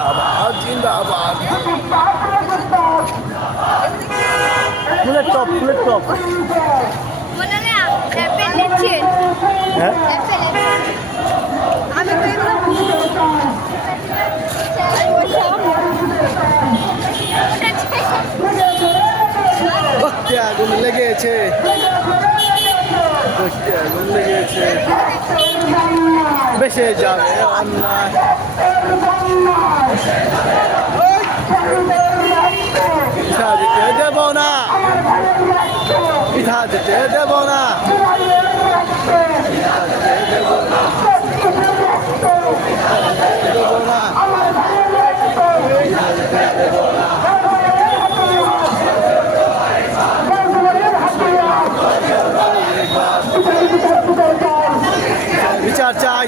জিন্দাবাদ জিন্দাবাদ। ফুলের টপ ফুলের টপ। বলে না অ্যাপেল লিচি। হ্যাঁ অ্যাপেল আমি তো এগুলো বসতে আগুন লেগেছে, বসতে আগুন লেগেছে, বেসে যাবে অন্যায়। পিঠা দিতে দেব না, পিঠা দিতে দেব না, পিঠা দিতে দেব না, দেব না, পিঠা দিতে দেব না। বিচার চাই,